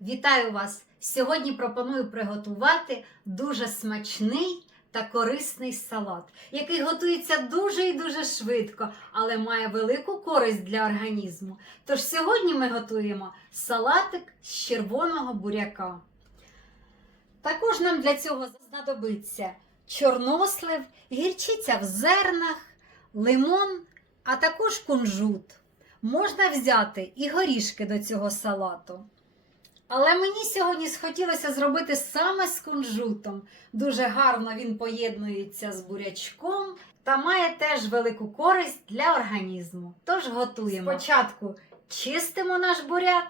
Вітаю вас! Сьогодні пропоную приготувати дуже смачний та корисний салат, який готується дуже і дуже швидко, але має велику користь для організму. Тож сьогодні ми готуємо салатик з червоного буряка. Також нам для цього знадобиться чорнослив, гірчиця в зернах, лимон, а також кунжут. Можна взяти і горішки до цього салату. Але мені сьогодні схотілося зробити саме з кунжутом. Дуже гарно він поєднується з бурячком та має теж велику користь для організму. Тож готуємо. Спочатку чистимо наш буряк,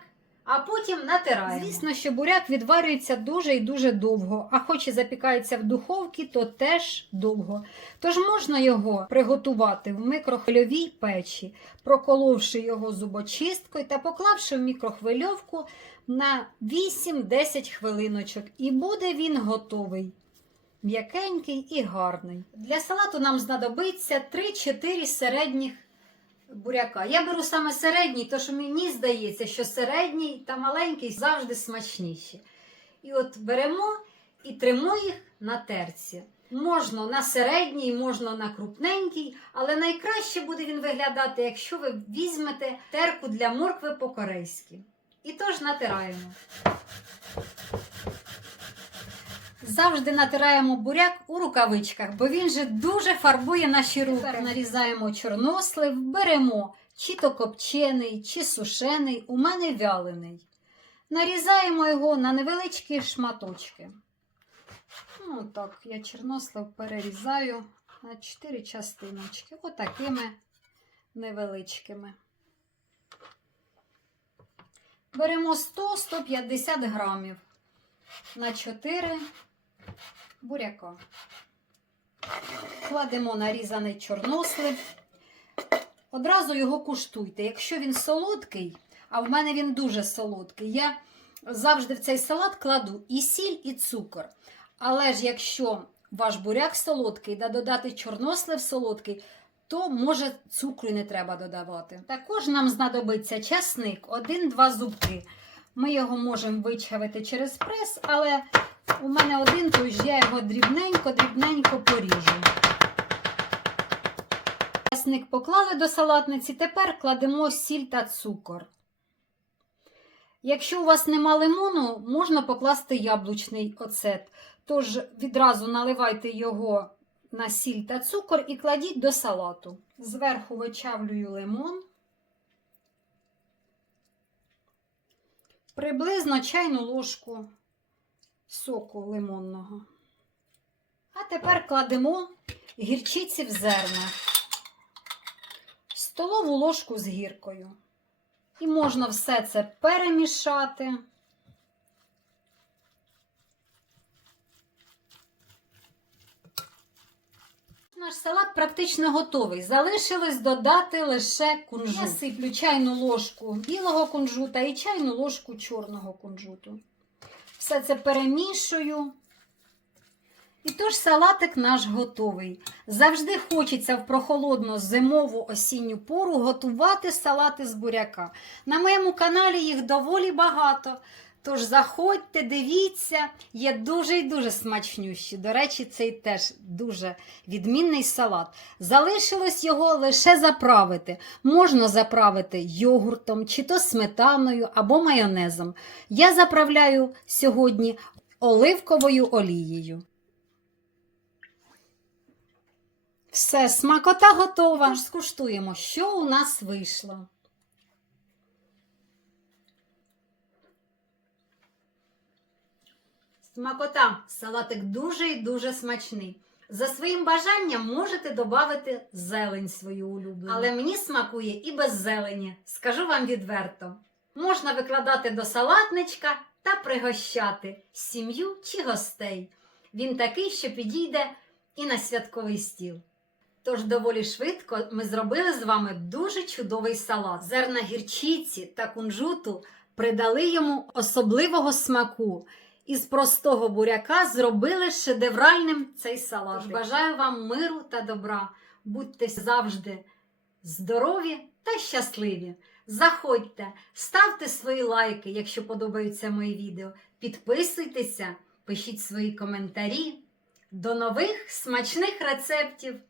а потім натираємо. Звісно, що буряк відварюється дуже і дуже довго, а хоч і запікається в духовці, то теж довго. Тож можна його приготувати в микрохвильовій печі, проколовши його зубочисткою та поклавши в мікрохвильовку на 8-10 хвилиночок, і буде він готовий. М'якенький і гарний. Для салату нам знадобиться 3-4 середніх буряка. Я беру саме середній, тому що мені здається, що середній та маленький завжди смачніші. І от беремо і тримо їх на терці. Можна на середній, можна на крупненький, але найкраще буде він виглядати, якщо ви візьмете терку для моркви по-корейськи. І тож натираємо. Завжди натираємо буряк у рукавичках, бо він же дуже фарбує наші руки. Тепер нарізаємо чорнослив, беремо чи то копчений, чи сушений, у мене вялений. Нарізаємо його на невеличкі шматочки. Ну, так, я чорнослив перерізаю на 4 частиночки, отакими невеличкими. Беремо 100-150 грамів на 4 буряка. Кладемо нарізаний чорнослив. Одразу його куштуйте. Якщо він солодкий, а в мене він дуже солодкий, я завжди в цей салат кладу і сіль, і цукор. Але ж якщо ваш буряк солодкий, да додати чорнослив солодкий, то може цукру не треба додавати. Також нам знадобиться часник, 1-2 зубки. Ми його можемо вичавити через прес, але у мене один, тож я його дрібненько-дрібненько поріжу. Часник поклали до салатниці, тепер кладемо сіль та цукор. Якщо у вас нема лимону, можна покласти яблучний оцет. Тож відразу наливайте його на сіль та цукор і кладіть до салату. Зверху вичавлюю лимон. Приблизно чайну ложку соку лимонного. А тепер кладемо гірчиці в зерна, столову ложку з гіркою. І можна все це перемішати. Наш салат практично готовий. Залишилось додати лише кунжут. Я сиплю чайну ложку білого кунжута і чайну ложку чорного кунжуту. Все це перемішую. І тож салатик наш готовий. Завжди хочеться в прохолодну зимову осінню пору готувати салати з буряка. На моєму каналі їх доволі багато. Тож заходьте, дивіться, є дуже і дуже смачнющі. До речі, цей теж дуже відмінний салат. Залишилось його лише заправити. Можна заправити йогуртом, чи то сметаною або майонезом. Я заправляю сьогодні оливковою олією. Все, смакота готова. Тож скуштуємо, що у нас вийшло. Смакота, салатик дуже і дуже смачний. За своїм бажанням можете додати зелень свою улюблену. Але мені смакує і без зелені, скажу вам відверто. Можна викладати до салатничка та пригощати сім'ю чи гостей. Він такий, що підійде і на святковий стіл. Тож доволі швидко ми зробили з вами дуже чудовий салат. Зерна гірчиці та кунжуту придали йому особливого смаку із простого буряка зробили шедевральним цей салат. Тож Бажаю вам миру та добра. Будьте завжди здорові та щасливі. Заходьте, ставте свої лайки, якщо подобаються мої відео. Підписуйтеся, пишіть свої коментарі. До нових смачних рецептів!